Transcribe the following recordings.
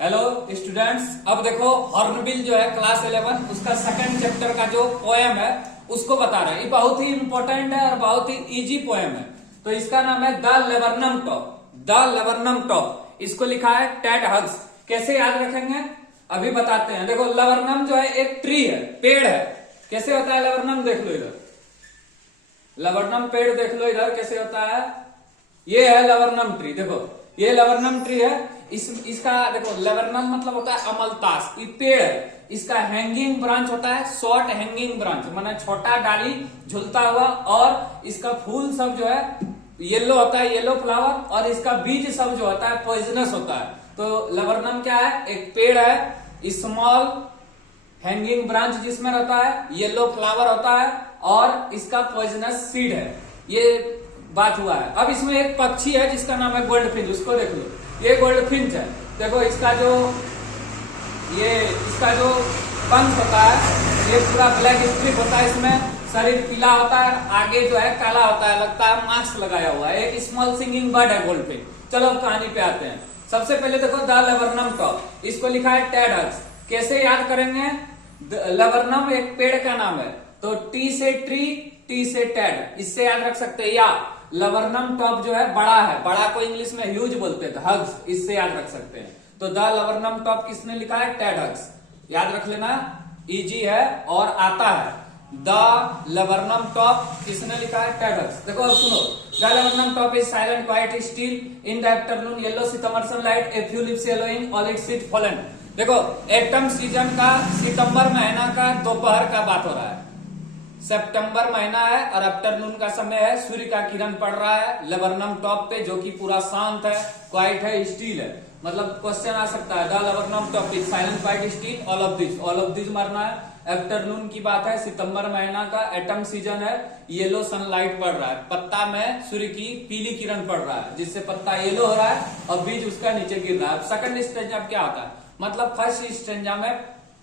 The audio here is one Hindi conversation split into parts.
हेलो स्टूडेंट्स, अब देखो हॉर्नबिल जो है क्लास 11 उसका सेकंड चैप्टर का जो पोएम है उसको बता रहा है। ये बहुत ही इंपॉर्टेंट है और बहुत ही इजी पोएम है। तो इसका नाम है the laburnum top. The laburnum top इसको लिखा है टेड हग्स। कैसे याद रखेंगे अभी बताते हैं। देखो लेबरनम जो है एक ट्री है, पेड़ है। कैसे होता है लेबरनम, देख लो इधर। लेबरनम पेड़ देख लो इधर कैसे होता है। ये है लेबरनम ट्री। देखो ये लेबरनम ट्री है। इसका देखो लेबरनम मतलब होता है अमलतास। ये पेड़ है, इसका हैंगिंग ब्रांच होता है शॉर्ट हैंगिंग ब्रांच, माना छोटा डाली झुलता हुआ। और इसका फूल सब जो है येलो होता है, येलो फ्लावर। और इसका बीज सब जो होता है पॉइजनस होता है। तो लेबरनम क्या है, एक पेड़ है, स्मॉल हैंगिंग ब्रांच जिसमें रहता है, येलो फ्लावर होता है और इसका पॉइजनस सीड है। ये बात हुआ है। अब इसमें एक पक्षी है जिसका नाम है गोल्डफिंच, उसको देख लो। ये गोल्डफिंच है। देखो इसका जो पंख होता है ये पूरा ब्लैक स्ट्रिप होता है, इसमें शरीर पीला होता है, आगे जो है काला होता है, लगता है मास्क लगाया हुआ है। एक स्मॉल सिंगिंग बर्ड है गोल्डफिंच। चलो अब कहानी पे आते हैं। सबसे पहले देखो द लेबरनम टॉप, इसको लिखा है टेड हग्स। कैसे याद करेंगे, लेबरनम एक पेड़ का नाम है, तो टी से ट्री, टी से टेड, इससे याद रख सकते हैं। या लेबरनम टॉप जो है बड़ा है, बड़ा को इंग्लिश में ह्यूज बोलते थे, हग्स, इससे याद रख सकते हैं। तो द लेबरनम टॉप किसने लिखा है, टेड हग्स। याद रख लेना, इजी है और आता है। द लेबरनम टॉप किसने लिखा है, टेड हग्स। देखो अब सुनो, the laburnum top is silent quite still in the afternoon, yellow September sunlight, a few leaves yellowing, all it's seed fallen. देखो एटम सीजन का सितंबर महीना का दोपहर का बात हो रहा है। सितंबर महीना है और आफ्टरनून का समय है, सूर्य का किरण पड़ रहा है लेबरनम टॉप पे, जो कि पूरा शांत है, क्वाइट है, स्टील है। मतलब क्वेश्चन आ सकता है, the laburnum top is silent quite steel, all of this मरना है। आफ्टरनून की बात है, सितंबर महीना का, एटम सीजन है, येलो सनलाइट पड़ रहा है, पत्ता में सूर्य की पीली किरण पड़ रहा है जिससे पत्ता येलो हो रहा है और बीज उसका नीचे गिर रहा है। सेकंड स्टेज अब क्या होता है, मतलब फर्स्ट स्टेंजा में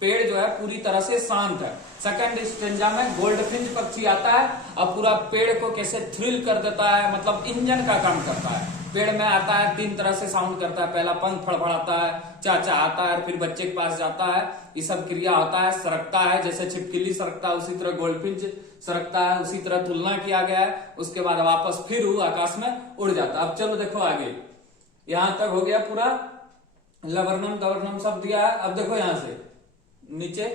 पेड़ जो है पूरी तरह से शांत है। सेकंड स्टेंजा में गोल्डफिंच पक्षी आता है और पूरा पेड़ को कैसे थ्रिल कर देता है, मतलब इंजन का काम करता है। पेड़ में आता है, तीन तरह से साउंड करता है। पहला पंख फड़फड़ाता है, चाचा आता है, फिर बच्चे के पास जाता है, ये सब क्रिया होता है। सरकता है, जैसे छिपकली सरकता है उसी तरह गोल्डफिंच सरकता है, उसी तरह तुलना किया गया है। उसके बाद वापस फिर वो आकाश में उड़ जाता है। अब चलो देखो आगे, यहां तक हो गया पूरा। लेबरनम सब दिया है। अब देखो यहां से नीचे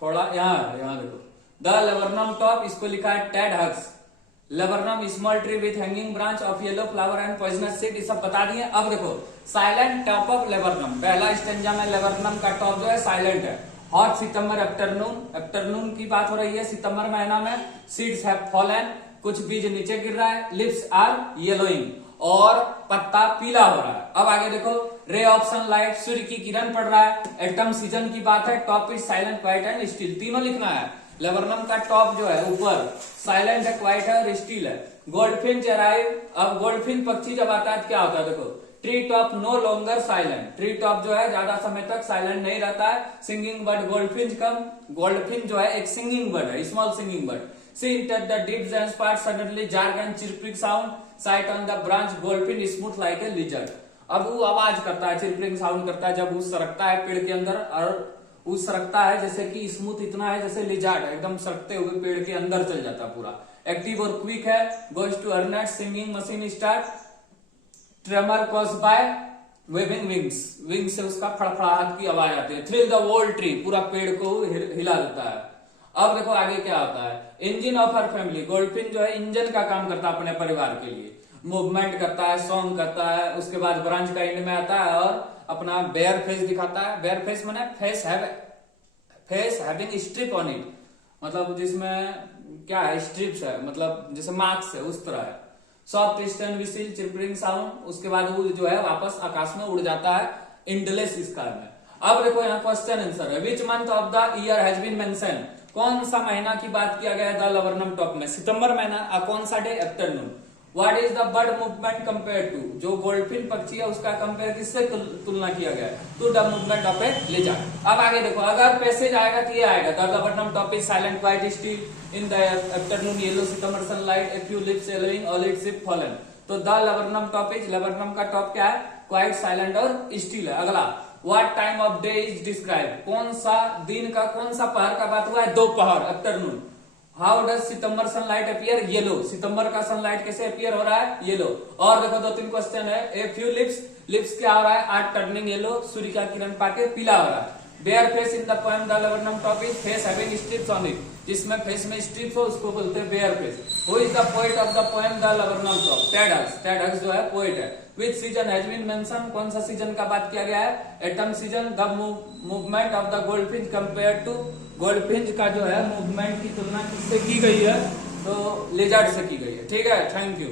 थोड़ा, यहां देखो, द लेबरनम टॉप, इसको लिखा है Ted hugs. Laburnum small tree with hanging branch of yellow flower and poisonous seed, ये सब बता दिए। अब देखो साइलेंट टॉप ऑफ लेबरनम, पहला स्टेंजा में लेबरनम का टॉप जो है साइलेंट है। हॉट सितंबर आफ्टरनून की बात हो रही है, सितंबर महीना में। सीड्स हैव फॉलन, कुछ बीज नीचे गिर रहा है। लिप्स आर येलोइंग, और पत्ता पीला हो रहा है। अब आगे देखो, रे ऑफ सनलाइट, सूर्य की किरण पड़ रहा है। एटम सीजन की बात है, top is silent quiet and steel, तीनों लिखना है। लेबरनम का टॉप जो है ऊपर साइलेंट है, क्वाइट है और स्टील है। गोल्डफिंच अराइव, अब गोल्डफिंच पक्षी जब आता है तो क्या होता है, देखो tree top no longer silent, tree top जो है ज्यादा समय तक साइलेंट नहीं रहता है। Singing bird goldfinch come, goldfinch जो है एक सिंगिंग बर्ड है, small singing bird. See enter the deep and sport suddenly jarg and chirping sound sight on the branch goldfinch smooth like a lizard। अब वो आवाज करता है, चिरपिंग साउंड करता है जब वो सरकता है पेड़ के अंदर, और वो सरकता है जैसे कि स्मूथ इतना है जैसे लिजार्ड, एकदम सरकते हुए पेड़ के अंदर चल जाता पूरा। एक्टिव और क्विक है, goes to ornate singing machine start, tremor cause by waving wings से उसका फड़फड़ाहट की आवाज आती है। थ्रिल द होल ट्री, पूरा पेड़ को हिला देता है। अब देखो आगे क्या होता है, इंजन ऑफ हर फैमिली, गोल्डफिन जो है इंजन का काम करता है अपने परिवार के लिए, मूवमेंट करता है, सॉन्ग करता है। उसके बाद ब्रांच का एंड में आता है और अपना बेयर फेस दिखाता है। बेयर फेस माने face having strip on it, मतलब जिसमें क्या है, स्ट्रिप्स है, मतलब जैसे मार्क्स है उस तरह है। Soft stern whistle, chirping sound, उसके बाद वो जो है वापस आकाश में उड़ जाता है इंडलेस स्काई में। अब देखो यहाँ क्वेश्चन आंसर है, which month of the year has been mention, कौन सा महीना की बात किया गया है द लेबरनम टॉप में, सितंबर महीना। कौन सा day, afternoon. What is the bird movement compare to, जो गोल्डफिन पक्षी है उसका कंपेयर किससे तुलना किया गया है, to the movement of a lizard. अब आगे देखो, अगर पैसेज आएगा तो ये आएगा, the laburnum top is silent quite still in the afternoon, yellow September sunlight, a few leaves yellowing, all its fallen. तो the laburnum top is, laburnum का टॉप क्या है, क्वाइट, साइलेंट और स्टिल है। अगला, what time of day is describe, कौन सा दिन का कौन सा पहर का बात हुआ है, दोपहर, afternoon. How does September sunlight appear, yellow, सितंबर का सनलाइट कैसे अपीयर हो रहा है, येलो। और देखो 2-3 क्वेश्चन है, ए फ्यू लिप्स, लिप्स क्या हो रहा है, आर टर्निंग येलो, सूर्य का किरण पाके पीला हो रहा है। Bare face in the poem the laburnum topic, face having stripes on it, जिसमें फेस में स्ट्रिप्स हो उसको बोलते हैं bare face. Who is the poet of the poem the laburnum top, Ted Hughes, Ted Hughes जो है पोएट है। Which season has been mention, कौन सा सीजन का बात किया गया है, autumn season. The movement of the goldfinch compare to, goldfinch का जो है मूवमेंट की तुलना किससे की गई है, तो लेजर्ड से की गई है। ठीक है, थैंक यू।